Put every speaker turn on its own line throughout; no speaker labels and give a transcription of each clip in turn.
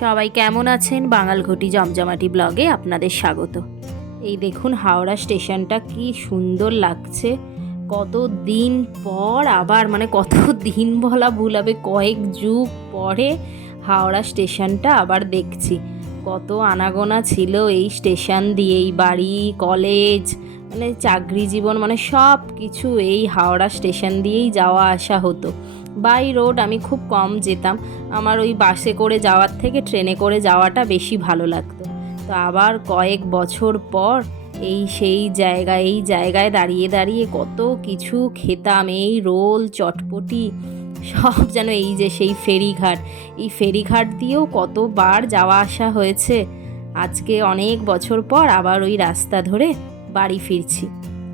সবাই কেমন আছেন? বাঙাল বাঙালঘটি জমজমাটি ব্লগে আপনাদের স্বাগত। এই দেখুন হাওড়া স্টেশনটা কি সুন্দর লাগছে। কত দিন পর আবার মানে কত দিন বলা ভুল হবে, কয়েক যুগ পরে হাওড়া স্টেশনটা আবার দেখছি। কত আনাগোনা ছিল এই স্টেশন দিয়েই, বাড়ি, কলেজ মানে চাকরি জীবন মানে সব কিছু এই হাওড়া স্টেশন দিয়েই যাওয়া আসা হতো। বাই রোড আমি খুব কম যেতাম। আমার ওই বাসে করে যাওয়ার থেকে ট্রেনে করে যাওয়াটা বেশি ভালো লাগতো। তো আবার কয়েক বছর পর এই সেই জায়গায় এই জায়গায় দাঁড়িয়ে দাঁড়িয়ে কত কিছু খেতাম, এই রোল, চটপটি, সব যেন এই যে সেই ফেরিঘাট। এই ফেরিঘাট দিয়েও কতবার যাওয়া আসা হয়েছে। আজকে অনেক বছর পর আবার ওই রাস্তা ধরে বাড়ি ফিরছি।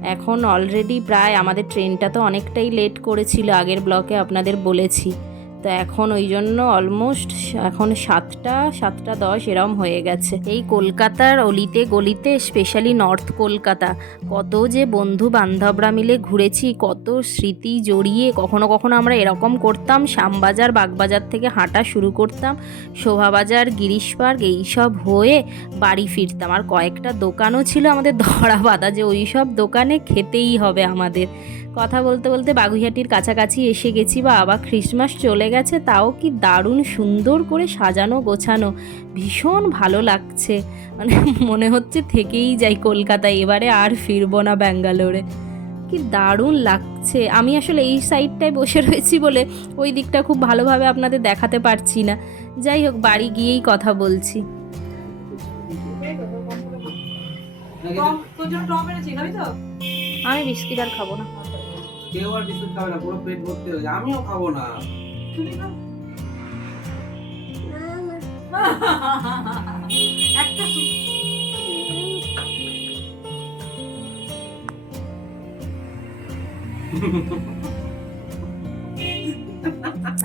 এখন অলরেডি প্রায় আমাদের ট্রেনটা তো অনেকটাই লেট করেছিল আগের ব্লকে আপনাদের বলেছি। তো এখন ওই জন্য অলমোস্ট এখন সাতটা সাতটা দশ এরম হয়ে গেছে। এই কলকাতার অলিতে গলিতে স্পেশালি নর্থ কলকাতা, কত যে বন্ধু বান্ধবরা মিলে ঘুরেছি, কত স্মৃতি জড়িয়ে, কখনো কখনো আমরা এরকম করতাম, শ্যামবাজার, বাগবাজার থেকে হাঁটা শুরু করতাম, শোভাবাজার, গিরিশ পার্ক, এইসব হয়ে বাড়ি ফিরতাম। আর কয়েকটা দোকানও ছিল আমাদের ধরা বাঁধা, যে ওই সব দোকানে খেতেই হবে আমাদের। কথা বলতে বলতে বাগুইহাটির কাছাকাছি এসে গেছি বা আবার খ্রিসমাস চলে গেছে তাও কি দারুণ সুন্দর করে সাজানো গোছানো। ভীষণ ভালো লাগছে। মানে মনে হচ্ছে থেকেই যাই কলকাতায় এবারে আর ফিরবো না ব্যাঙ্গালোরে। কি দারুণ লাগছে। আমি আসলে এই সাইডটায় বসে রয়েছি বলে ওই দিকটা খুব ভালোভাবে আপনাদের দেখাতে পারছি না। যাই হোক বাড়ি গিয়েই কথা বলছি। আমি বিস্কিট আর খাব না।
কেউ আর বিস্কুট খাবে না পুরো পেট ভর্তি হয়ে যায়। আমিও খাব না।
একটা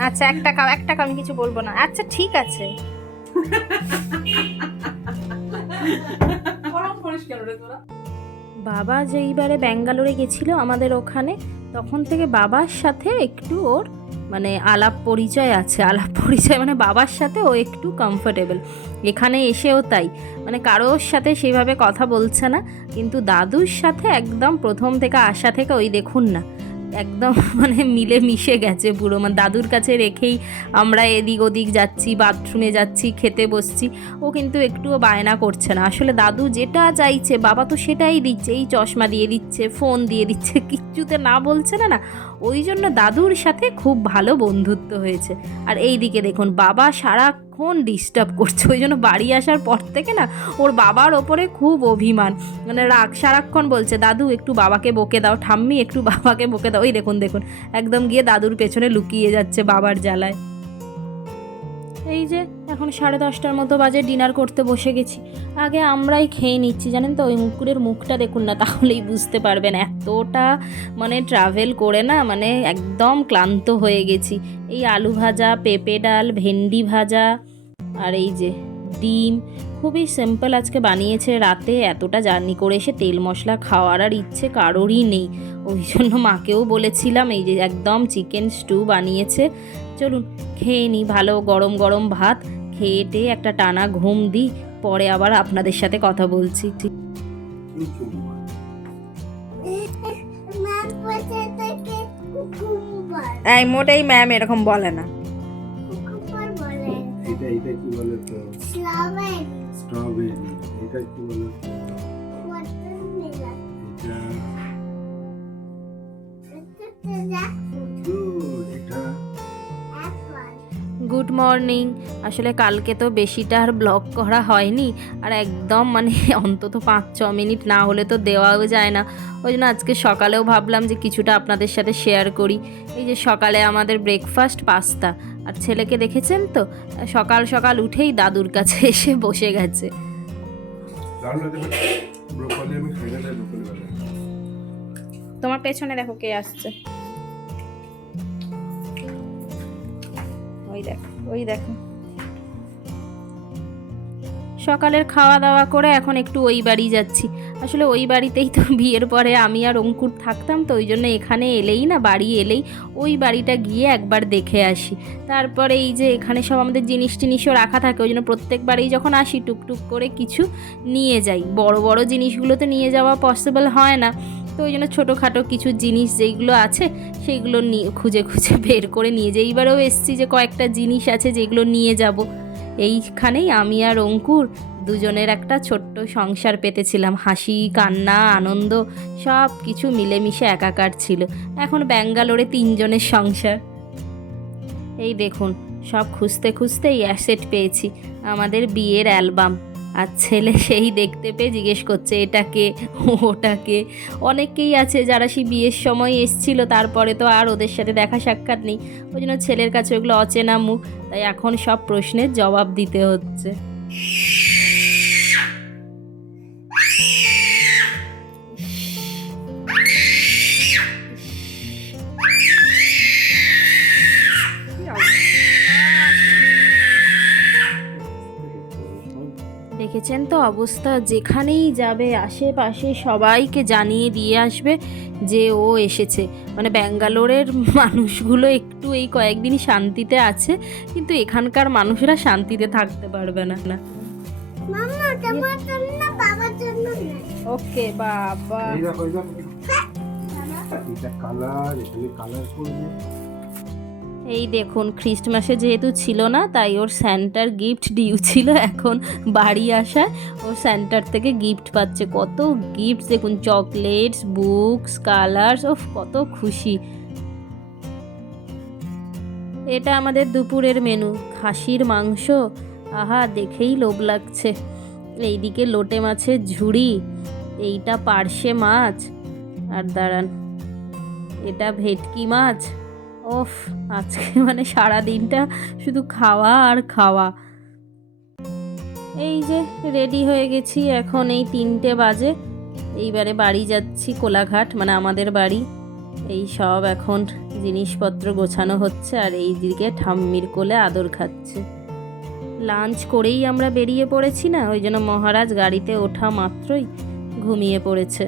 আচ্ছা একটা খাও একটা খাও আমি কিছু বলব না। আচ্ছা ঠিক আছে। বাবা যেইবারে ব্যাঙ্গালোরে গেছিল আমাদের ওখানে তখন থেকে বাবার সাথে একটু ওর মানে আলাপ পরিচয় আছে, আলাপ পরিচয় মানে বাবার সাথে ও একটু কমফোর্টেবল এখানে এসেও তাই। মানে কারোর সাথে সেভাবে কথা বলছে না, কিন্তু দাদুর সাথে একদম প্রথম থেকে আসা থেকে ওই দেখুন না। একদম মানে মিলে মিশে গেছে পুরো। মানে দাদুর কাছে রেখেই আমরা এদিক ওদিক যাচ্ছি বাথরুমে যাচ্ছি, খেতে বসছি। ও কিন্তু একটুও বায়না করছে না। আসলে দাদু যেটা চাইছে, বাবা তো সেটাই দিচ্ছে। এই চশমা দিয়ে দিচ্ছে ফোন দিয়ে দিচ্ছে, কিচ্ছুতে না বলছে না না। ওই জন্য দাদুর সাথে খুব ভালো বন্ধুত্ব হয়েছে। আর এই দিকে দেখুন, বাবা সারাক্ষণ ডিস্টার্ব করছে? ওই জন্য বাড়ি আসার পর থেকে না ওর বাবার ওপরে খুব অভিমান। মানে রাগ সারাক্ষণ বলছে, দাদু, একটু বাবাকে বকে দাও, ঠাম্মি, একটু বাবাকে বকে দাও। ওই দেখুন দেখুন, একদম গিয়ে দাদুর পেছনে লুকিয়ে যাচ্ছে বাবার জ্বালায়। এই যে, এখন সাড়ে দশটার মতো বাজে, ডিনার করতে বসে গেছি। আগে আমরাই খেয়ে নিচ্ছি, জানেন তো? ওই মুকুরের মুখটা দেখুন না, তাহলেই বুঝতে পারবেন। এতটা মানে ট্রাভেল করে না মানে একদম ক্লান্ত হয়ে গেছি। এই আলু ভাজা, পেঁপে ডাল, ভেন্ডি ভাজা, আর এই যে ডিম। খুবই সিম্পল আজকে বানিয়েছে রাতে, এতটা জার্নি করে এসে তেল মশলা খাওয়ার আর ইচ্ছে কারোরই নেই। ওই জন্য মাকেও বলেছিলাম, এই যে একদম চিকেন স্টু বানিয়েছে। চলুন খেয়ে নিই ভালো গরম গরম ভাত খেয়ে টেয়ে একটা টানা ঘুম দিই পরে আবার আপনাদের সাথে কথা বলছি ঠিক। এই মোটেই ম্যাম এরকম বলে না।
এটা এটা কি বলে তো? স্ট্রবেরি এটা কি বলে তো? এটা Good,
গুড মর্নিং। আসলে কালকে তো বেশিটা আর ব্লগ করা হয়নি। আর একদম মানে অন্তত পাঁচ ছ মিনিট না হলে তো দেওয়াও যায় না। ওই জন্য আজকে সকালেও ভাবলাম যে কিছুটা আপনাদের সাথে শেয়ার করি। এই যে সকালে আমাদের ব্রেকফাস্ট পাস্তা আর ছেলেকে দেখেছেন তো? সকাল সকাল উঠেই দাদুর কাছে এসে বসে গেছে। তোমার পেছনে দেখো কে আসছে। ওই দেখো ওই দেখো। সকালের খাওয়া দাওয়া করে এখন একটু ওই বাড়ি যাচ্ছি। আসলে ওই বাড়িতেই তো বিয়ের পরে আমি আর অঙ্কুর থাকতাম, তো ওই জন্য এখানে এলেই না, বাড়ি এলেই ওই বাড়িটা গিয়ে একবার দেখে আসি। তারপরে এই যে এখানে সব আমাদের জিনিস টিনিসও রাখা থাকে, ওই জন্য প্রত্যেকবারেই যখন আসি টুকটুক করে কিছু নিয়ে যাই। বড় বড় জিনিসগুলো তো নিয়ে যাওয়া পসিবল হয় না, তো ওই জন্য ছোটোখাটো কিছু জিনিস যেইগুলো আছে সেইগুলো নিয়ে খুঁজে খুঁজে বের করে নিয়ে যাই। এইবারেও এসছি যে কয়েকটা জিনিস আছে যেগুলো নিয়ে যাব। এইখানেই আমি আর অঙ্কুর দুজনের একটা ছোট্ট সংসার পেতেছিলাম। হাসি, কান্না, আনন্দ, সব কিছু মিলেমিশে একাকার ছিল। এখন ব্যাঙ্গালোরে তিনজনের সংসার। এই দেখুন, সব খুঁজতে খুঁজতেই অ্যাসেট পেয়েছি। আমাদের বিয়ের অ্যালবাম আর ছেলে সেই দেখতে পেয়ে জিজ্ঞেস করছে এটাকে ওটাকে অনেকেই আছে যারা সেই বিয়ের সময় এসছিল, তারপরে তো আর ওদের সাথে দেখা সাক্ষাৎ নেই। ওই জন্য ছেলের কাছে ওগুলো অচেনা মুখ। তাই এখন সব প্রশ্নের জবাব দিতে হচ্ছে। দেখেছেন তো অবস্থা? যেখানেই যাবে আশেপাশে সবাইকে জানিয়ে দিয়ে আসবে যে ও এসেছে। মানে ব্যাঙ্গালোরের মানুষগুলো একটু এই কয়েকদিন শান্তিতে আছে কিন্তু এখানকার মানুষেরা শান্তিতে থাকতে পারবে না। না? ওকে বাবা।
এই দেখো এই দেখো। এটা কালার এখানে কালার করবে।
এই দেখুন, খ্রিস্টমাসে যেহেতু ছিল না, তাই ওর স্যান্টার গিফট ডিউ ছিল এখন বাড়ি আসায়। ও স্যান্টার থেকে গিফট পাচ্ছে। কত গিফট দেখুন চকলেটস বুকস কালার্স ও কত খুশি। এটা আমাদের দুপুরের মেনু খাসির মাংস। আহা, দেখেই লোভ লাগছে। এইদিকে লোটে মাছের ঝুড়ি। এইটা পার্শে মাছ। আর দাঁড়ান, এটা ভেটকি মাছ। ওফ, আজকে মানে সারা দিনটা শুধু খাওয়া আর খাওয়া। এই যে রেডি হয়ে গেছি, এখন এই তিনটে বাজে। এইবারে বাড়ি যাচ্ছি কোলাঘাট মানে আমাদের বাড়ি। এই সব এখন জিনিসপত্র গোছানো হচ্ছে আর এই দিকে ঠাম্মির কোলে আদর খাচ্ছে। লাঞ্চ করেই আমরা বেরিয়ে পড়েছি না, ওই জন্য মহারাজ গাড়িতে ওঠা মাত্রই ঘুমিয়ে পড়েছে।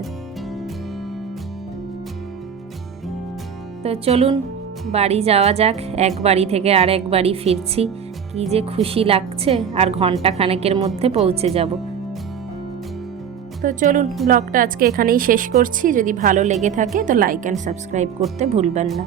তো চলুন বাড়ি যাওয়া যাক, এক বাড়ি থেকে আর এক বাড়ি ফিরছি। কি যে খুশি লাগছে, আর ঘণ্টা খানেকের মধ্যে পৌঁছে যাব। তো চলুন, ব্লগটা আজকে এখানেই শেষ করছি। যদি ভালো লেগে থাকে, তো লাইক অ্যান্ড সাবস্ক্রাইব করতে ভুলবেন না।